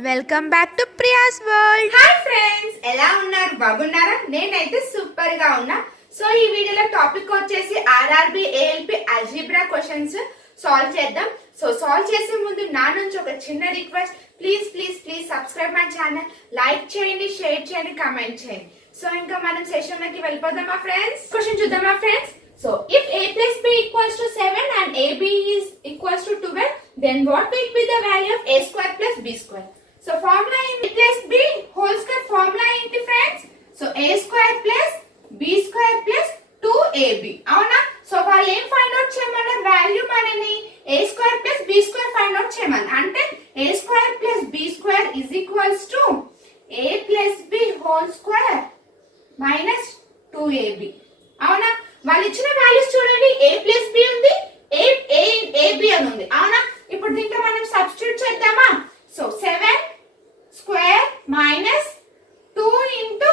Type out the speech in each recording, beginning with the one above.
Welcome back to Priya's world. Hi friends, ఎలా ఉన్నారు? బాగున్నారా? నేనైతే సూపర్ గా ఉన్నా. సో ఈ వీడియోలో టాపిక్ వచ్చేసి RRB ALP algebra questions solve చేద్దాం. సో సాల్వ్ చేసే ముందు నా నుంచి ఒక చిన్న request, please please please subscribe my channel, like చేయండి, షేర్ చేయండి, కామెంట్ చేయండి. సో ఇంకా మనం సెషన్ లోకి వెళ్ళిపోదామా ఫ్రెండ్స్? క్వశ్చన్ చూద్దామా friends? So if a plus b equals to 7 and ab is equals to 12, then what will be the value of a square plus b square? So formula in a plus b whole square formula ఏంటి friends? So a square plus b square plus 2ab. అవునా? So వాళ్ళు ఏం find out చేయమన్నారు? Value మనని a square plus b square find out చేయమన్నారు. అంటే a square plus b square is equals to a plus b whole square minus 2ab. అవునా? వాళ్ళు ఇచ్చిన వాల్యూస్ చూడండి, a ప్లస్ బి ఉంది, ab అని ఉంది. అవునా? ఇప్పుడు దీంట్లో మనం సబ్స్టిట్యూట్ చేద్దామా? So 7 square minus 2 into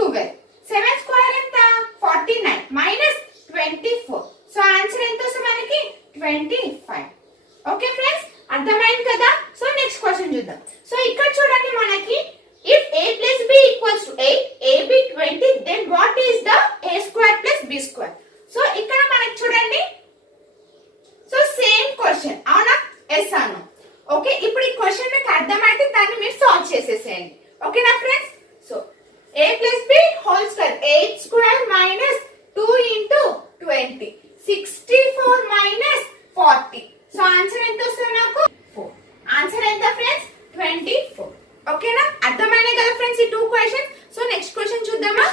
12. 7 square ఎంత? 49 మైనస్ 24. సో ఆన్సర్ ఎంత వస్తుంది మనకి? 25. ఓకే ఫ్రెండ్స్, అర్థమైంది కదా? సో నెక్స్ట్ క్వశ్చన్ చూద్దాం. సో ఇక్కడ చూడండి మనకి if a plus b equals to 8, ab 20, then what is the a square plus b square? So ఇక్కడ మనకి చూడండి, సో సేమ్ క్వశ్చన్, అవునా? ఎస్ అను. ఓకే, ఇప్పుడు ఈ క్వశ్చన్ మీకు అర్థమైతే దాన్ని మీరు సాల్వ్ చేసేసేయండి. ఓకేనా friends? So a plus b whole square 8 square minus 2 into 20, 64 minus 40. So answer ఎంత వస్తుంది నాకు? 4. ఆన్సర్ ఎంత ఫ్రెండ్స్? 24. ఓకేనా? అర్థమైనాయి కదా ఫ్రెండ్స్ ఈ two questions? So next question చూద్దామా?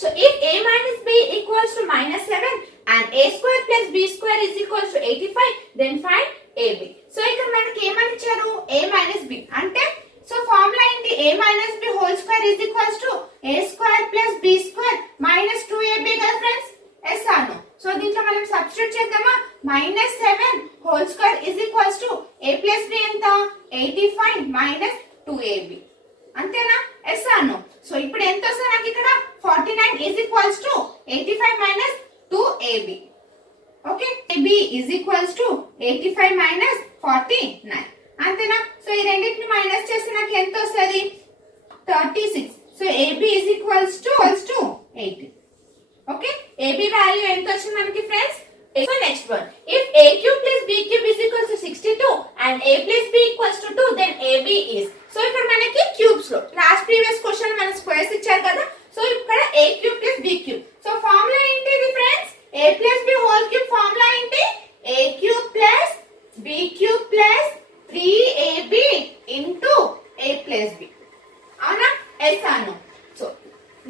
So if a minus b equals to minus 7 and a square plus b square is equals to 85, then find ab. So ఇక్కడ మనకి ఏమని ఇచ్చారు? a minus b అంటే so formula ఏంటి? a minus b whole square is equals to a square plus b square minus 2ab కదా friends? Yes అను. So దీంట్లో మనం సబ్స్టిట్యూట్ చేద్దామా? minus 7 whole square is equals to a plus b ఎంత? 85 minus 2ab. అంతేనా? Yes అను. So ఇప్పుడు ఎంత వస్తుంది నాకు ఇక్కడ? 49 is equals to 85 minus 2ab. Okay, ab is equals to 85 minus 49. అంతేనా? సో ఈ రెండింటిని మైనస్ చేస్తే నాకు ఎంత వస్తుంది? 36. So ab is equals to 80. Okay, ab value ఎంత వచ్చింది మనకి friends? So next one, if a cube plus b cube is equals to 62 and a plus b equals to 2, then ab is. So ఇక్కడ మనకి cubes లో last previous question మన squares ఇచ్చారు కదా. So ఇక్కడ a cube plus b cube. So formula ఏంటి ఇది friends? a plus b whole cube formula ఏంటి? a cube plus b cube plus 3ab into a plus b. అవునా? Yes అను. So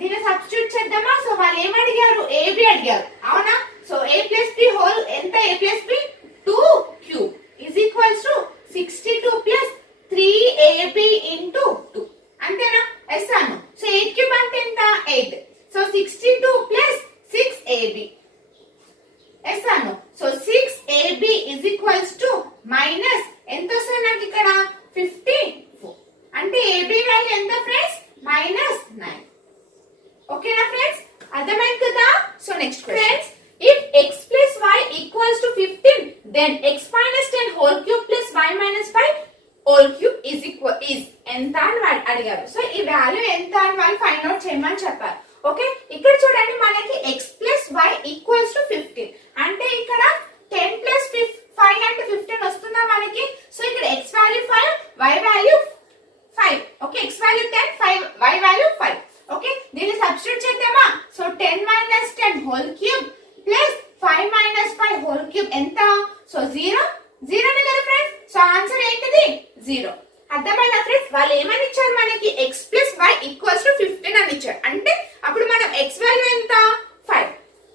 దీన్ని సబ్స్టిట్యూట్ చేద్దామా? సో వాళ్ళు ఏం అడిగారు? ab అడిగారు. అవునా? So a plus b whole ఎంత? a plus b 2 cube is equals to 62 plus 3ab into 2. అంతేనా? ఎస్ అను. సో 8 cube అంటే ఎంత? 8. So 62 plus 6ab. ఎస్ అను. So 6ab is equals to minus ఎంత వస్తుంది నాకు ఇక్కడ? 54. అంటే ab వాల్యూ ఎంత ఫ్రెండ్స్? -9. ఓకేనా ఫ్రెండ్స్? అర్థమైంది కదా? So next friends, if x plus y equals to 15, then x minus 10 whole cube plus y minus 5 whole cube is ఎంత అని అడిగారు. సో ఈ వాల్యూ ఎంత అని వాళ్ళు ఫైండ్ అవుట్ చేయమని చెప్పారు. ఓకే, ఇక్కడ చూడండి మనకి x plus y equals to 15 అంటే ఇక్కడ 10 plus 5 అంటే 15 వస్తుందా మనకి? సో ఇక్కడ x value 5, y value 5. Okay, x value 10, 5 y value 5. Okay, దీన్ని సబ్స్టిట్యూట్ చేద్దామా? So 10 minus 10 whole cube plus 5 minus 5 whole cube ఎంత? సో 0 నే కదా ఫ్రెండ్స్? సో ఆన్సర్ ఏంటిది? 0. అర్థమైందా ఫ్రెండ్స్? వాళ్ళు ఏమని ఇచ్చారు మనకి? x plus y equals to 15 అని ఇచ్చారు. అంటే అప్పుడు మనం x వాల్యూ ఎంత? 5,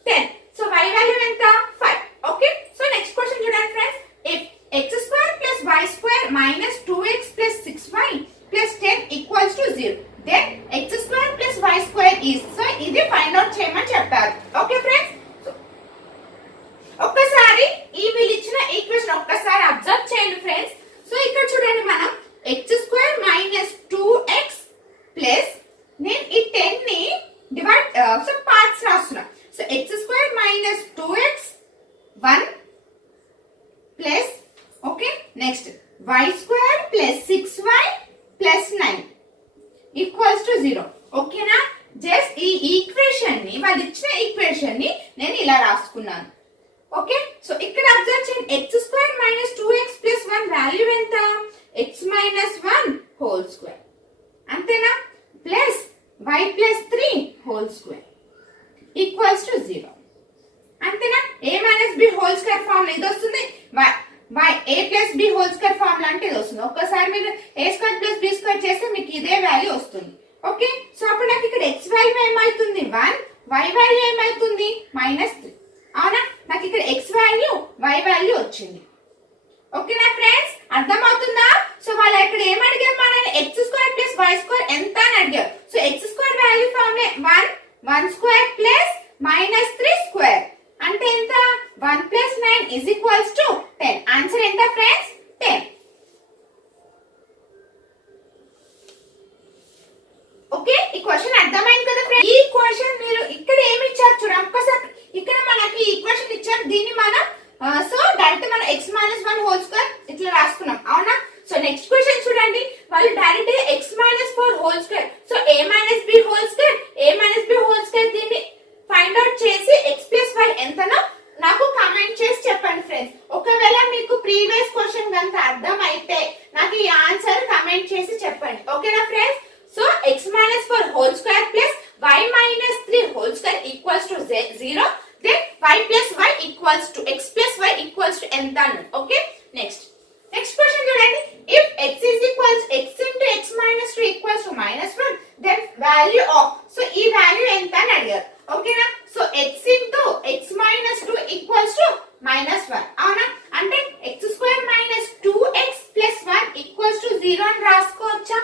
10. సో y వాల్యూ ఎంత? 5. ఓకే, సో నెక్స్ట్ క్వశ్చన్ చూడండి friends. if x square plus y square minus 2x plus 6y plus 10 equals to 0, then x square plus y square is. So ఇది find out చేయమని చెప్పారు. Okay friends, ఒక్కసారి ఈ వీళ్ళు ఇచ్చిన equation ఒక్కసారి observe చేయండి ఫ్రెండ్స్. సో ఇక్కడ చూడండి మనం x² minus 2x ప్లస్ నేను ఈ 10 ని డివైడ్ సో పార్ట్స్ రాస్తున్నా. So x² minus 2x 1 plus okay next y² plus 6y plus plus 9 equals to 0. ఓకేనా? జస్ట్ ఈ ఈక్వేషన్ ని, వాళ్ళు ఇచ్చిన ఈక్వేషన్ ని నేను ఇలా రాసుకున్నాను. ఓకే, సో ఇక్కడ అబ్జర్వ్ చేయండి, x square minus 2x plus 1 value ఎంత? ఎక్స్ మైనస్ 1 హోల్ స్క్వేర్, అంతేనా? Plus y plus 3 whole square equals to 0, అంతేనా? a minus b whole square form ఇది వస్తుంది. a plus b whole square form అంటే ఇది వస్తుంది. ఒక్కసారి మీరు a square plus b square చేస్తే మీకు ఇదే వాల్యూ వస్తుంది. ఓకే, సో అప్పుడు నాకు ఇక్కడ x వాల్యూ ఏమవుతుంది? 1, y వాల్యూ ఏమవుతుంది? -3. అవునా? నాకు ఇక్కడ x వాల్యూ y వాల్యూ వచ్చింది. ఓకేనా ఫ్రెండ్స్, అర్థమవుతుందా? సో వాళ్ళు ఇక్కడ ఏం అడిగారు? మనని x square plus y square ఎంత అని అడిగారు. So x square value formula 1 square plus -3 square అంటే ఎంత? 1 plus 9 is equals to 10. Answer ఎంత ఫ్రెండ్స్? 10. ఓకే, ఈ క్వశ్చన్ అర్థమైంది కదా ఫ్రెండ్స్? ఈ క్వశ్చన్ మీరు ఇక్కడ ఏమి ఇచ్చారు చూడండి ఒక్కసారి. ఇక్కడ మనకి ఈక్వేషన్ ఇచ్చారు, దీన్ని మనం సో డైరెక్ట్ మనం x మైనస్ 1 హోల్ స్క్వేర్ ఇట్లా రాసుకున్నాం. అవునా? సో నెక్స్ట్ క్వశ్చన్ చూడండి, వాళ్ళు direct x minus 4 whole square, so a minus b whole square, a minus b whole square దీన్ని ఫైండ్ అవుట్ చేసి x ప్లస్ y ఎంతనో నాకు కామెంట్ చేసి చెప్పండి ఫ్రెండ్స్. ఒకవేళ మీకు ప్రీవియస్ క్వశ్చన్ గంత అర్థం అయితే నాకు ఈ ఆన్సర్ కామెంట్ చేసి చెప్పండి. ఓకేనా friends? So x minus 4 whole square plus y minus 3 whole square equals to 0. Then y plus y equals to x plus y equals to ఎంత అన్నది. ఓకే, నెక్స్ట్ క్వశ్చన్ చూడండి. If x is equals x into x minus 2 equals to -1, then value of, so ఈ value ఎంత అని అడిగారు. ఓకేనా? So x into x minus 2 equals to -1. అవునా? అంటే x square minus 2x plus 1 equals to 0 అని రాసుకోవచ్చా?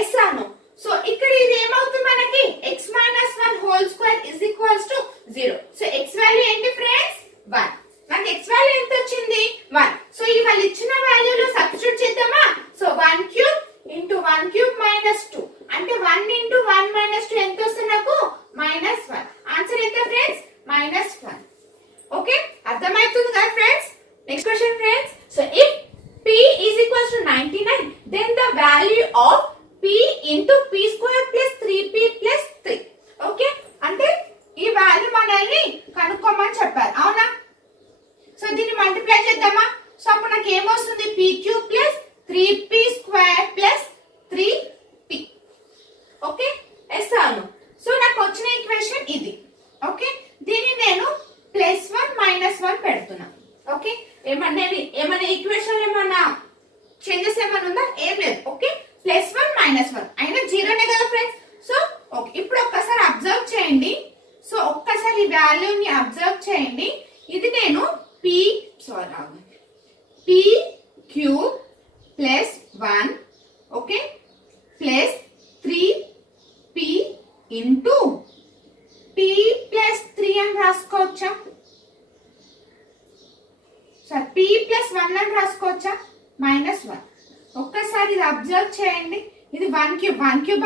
Yes అను. సో ఇక్కడ ఇది ఏమవుతుంది మనకి? x minus 1 whole square is equals to 0. So x value ఏంటి ఫ్రెండ్స్? 1. నాకు x వాల్యూ ఎంత వచ్చింది? 1. సో ఈ వాళ్ళు ఇచ్చిన వాల్యూలో సబ్స్టిట్యూట్ చేద్దామా? So 1 cube into 1 cube minus 2 అంటే 1 ఇంటూ 1 మైనస్ 2 ఎంత వస్తుంది నాకు? -1. ఆన్సర్ ఎంత ఫ్రెండ్స్? -1. ఓకే, అర్థమవుతుంది కదా friends? Next question friends. So if p is equals to 99, then the value of p into p square plus 3p plus 3. Okay, అంటే ఈ value మనల్ని కనుక్కోమని చెప్పారు. అవునా? సో దీన్ని మల్టిప్లై చేద్దామా? సో అప్పుడు నాకు ఏమొస్తుంది? p cube plus 3p square plus 3p. Okay, yes అవును. సో నాకు వచ్చిన ఈక్వేషన్ ఇది. ఓకే, దీన్ని నేను +1 పెడుతున్నా. ఓకే, ఏమన్నా ఈక్వేషన్ ఏమన్నా చేంజెస్ ఏమన్నా ఉందా? ఏం లేదు. ఓకే, +1 -1 అయినా జీరోనే కదా ఫ్రెండ్స్. సో ఓకే, ఇప్పుడు ఒక్కసారి అబ్జర్వ్ చేయండి. సో ఒక్కసారి ఈ వాల్యూని అబ్జర్వ్ చేయండి. ఇది నేను p cube plus 1 okay plus 3p into p plus 3 అని రాసుకోవచ్చా? సార్ p ప్లస్ 1 అని రాసుకోవచ్చా? -1. ఒక్కసారి ఇది అబ్జర్వ్ చేయండి. ఇది 1 క్యూబ్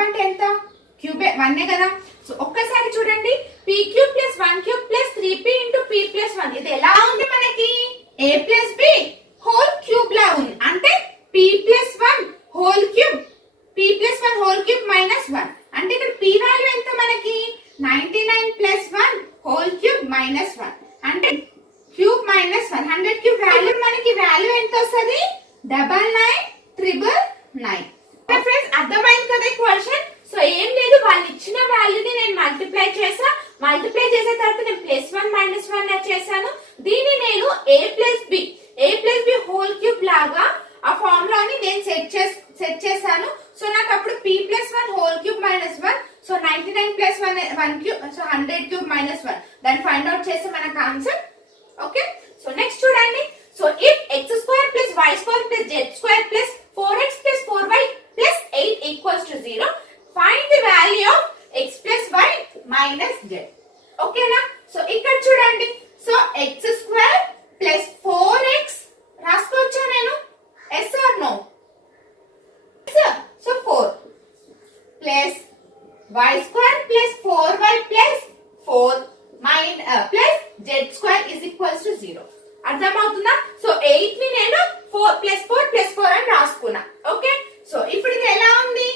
అంటే ఎంత? క్యూబే 1 కదా. సో ఒక్కసారి చూడండి, p cube plus 1 cube plus 3p into p plus 1 ఇది ఎలా ఉంది మనకి? a plus b whole cube లా ఉంది. అంటే p ప్లస్ 1 హోల్ క్యూబ్ -1 అంటే ఇక్కడ p వాల్యూ ఎంత మనకి? 99 ప్లస్ 1 హోల్ క్యూబ్ -1 అంటే క్యూబ్ -1 100 క్యూబ్ వాల్యూ మనకి వాల్యూ ఎంత వస్తుంది? 99,999. ఫ్రెండ్స్ అర్థమైంది కదా క్వశ్చన్? సో ఏం లేదు, వాళ్ళు ఇచ్చిన వాల్యూని నేను మల్టిప్లై చేసా. మల్టిప్లై చేసిన తర్వాత నేను +1 -1 చేశాను. దీన్ని నేను a plus b whole cube లాగా ఆ ఫార్ములాని నేను సెట్ చేశాను. సో నాకు అప్పుడు p plus 1 whole cube -1, so 99 plus 1 cube, so 100 cube -1 దాన్ని ఫైండ్ అవుట్ చేస్తే మనకు ఆన్సర్. ఓకే, సో నెక్స్ట్ చూడండి. So if x square plus y square plus z square plus 4x plus 4y plus 8 equals to 0, find the value of x plus y minus z. ఓకేనా? So ఇక్కడ చూడండి, so x square plus 4x రాసుకోవచ్చా నేను? Yes or no? So 4 plus y square plus 4y plus 4 plus z square is equals to 0. అర్థమవుతుందా? So 8 ని నేను 4 plus 4 plus 4 అని రాసుకున్నా. ఓకే, సో ఇప్పుడు ఇది ఎలా ఉంది?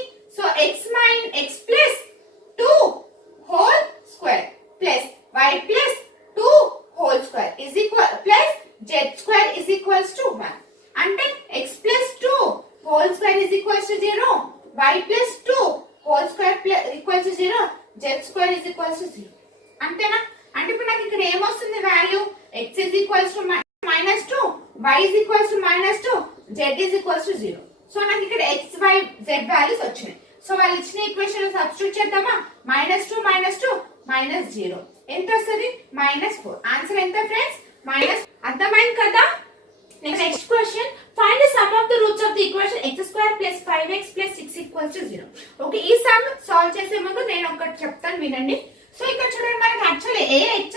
Equals to 0, y plus 2 whole square equals to 0, z square is equals to 0. అంతేనా? అంటే ఇప్పుడు నాకు ఇక్కడ ఏమొస్తుంది value? x is equals to -2, y is equals to -2, z is equals to 0. So నాకు ఇక్కడ x, y, z వాల్యూస్ వచ్చినాయి. So వాళ్ళు ఇచ్చిన ఈక్వేషన్ లో సబ్స్టిట్యూట్ చేద్దామా? -2 -2 -0 ఎంత వస్తుంది? -4. ఆన్సర్ ఎంత ఫ్రెండ్స్? మైనస్. అర్థమైంది కదా? Next question, find the sum of the roots of the equation x² + 5x + 6 = 0. Okay, ఈ సమ్ సాల్వ్ చేసే ముందు నేను ఒకటి చెప్తాను వినండి. సో ఇక్కడ చూడండి, మనకి actually ax²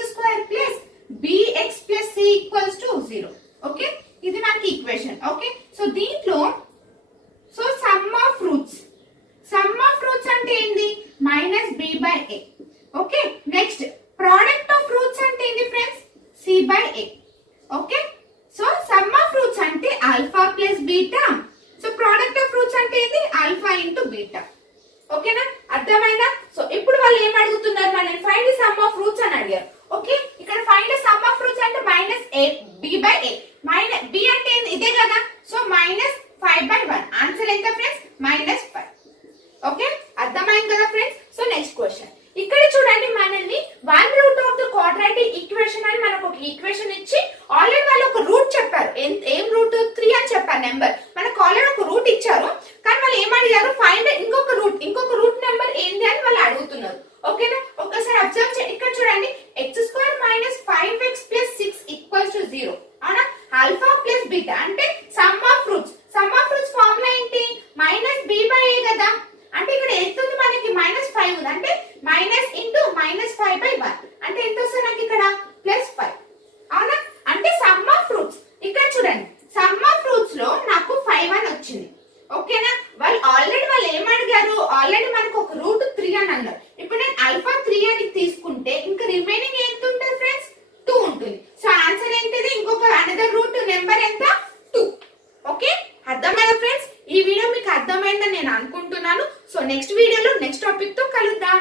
+ bx + c = 0. Okay, ఇది మనకి ఈక్వేషన్. ఓకే, సో దీంట్లో సో సమ్ ఆఫ్ రూట్స్ అంటే ఏంది? -b/a. Okay, next product of roots అంటే ఏంది friends? c/a. Okay, so sum of roots అంటే alpha plus beta. So product of roots అంటే ఏంది? Alpha into beta. ఓకేనా? అర్థమైందా? సో ఇప్పుడు వాళ్ళు ఏం అడుగుతున్నారు? మనం find the sum of roots అని అడిగారు. ఓకే, ఇక్కడ find the sum of roots అంటే -b/a. b అంటే ఇదే కదా, సో -5/1. ఆన్సర్ ఎంత ఫ్రెండ్స్? -5. ఓకే, అర్థమైంది కదా ఫ్రెండ్స్? సో నెక్స్ట్ క్వశ్చన్, ఇక్కడ చూడండి, మనల్ని 1 root of the quadratic equation అని మనకు ఒక ఈక్వేషన్ ఇచ్చి ఆల్రెడీ వాళ్ళు ఒక రూట్ చెప్పారు. ఏం రూట్? 3 అని చెప్పారు నెంబర్. మనకు ఆల్రెడీ ఒక రూట్ ఇచ్చారు, కానీ వాళ్ళు ఏం అడిగారు? ఫైండ్ ఇంకొక రూట్ నెంబర్ ఏంటి అని వాళ్ళు అడుగుతున్నారు. ఓకేనా? ఒక్కసారి అబ్జర్వ్ చేయండి. ఇక్కడ చూడండి, x² - 5x + 6 = 0. అవునా? ఆల్ఫా ప్లస్ బీటా అంటే సమ్ ఆఫ్ రూట్స్. ఫార్ములా ఏంటి? -b/a కదా. అంటే ఇక్కడ ఎంత ఉంది మనకి? -5 ఉంది. అంటే మైనస్ ఇంటూ -5/1 అంటే ఎంత వస్తుంది నాకు ఇక్కడ? +5. అవునా? అంటే సమ్ ఆఫ్ రూట్స్. ఇక్కడ చూడండి, సమ్ ఆఫ్ రూట్స్ లో నాకు 5 అని వచ్చింది. ఓకేనా? వాళ్ళు ఏం అడిగారు? ఆల్రెడీ మనకు ఒక రూట్ 3 అని అన్నారు. ఇప్పుడు నేను ఆల్ఫా 3 అని తీసుకుంటే ఇంకా రిమైనింగ్ ఎంత ఉంటుంది ఫ్రెండ్స్? 2 ఉంటుంది. సో ఆన్సర్ ఏంటిది? ఇంకొక అనదర్ రూట్ నెంబర్ ఎంత? 2. ఓకే, అర్థమైందా ఫ్రెండ్స్? ఈ వీడియో మీకు అర్థమైందని నేను అనుకుంటున్నాను. సో నెక్స్ట్ వీడియోలో నెక్స్ట్ టాపిక్ తో కలుద్దాం.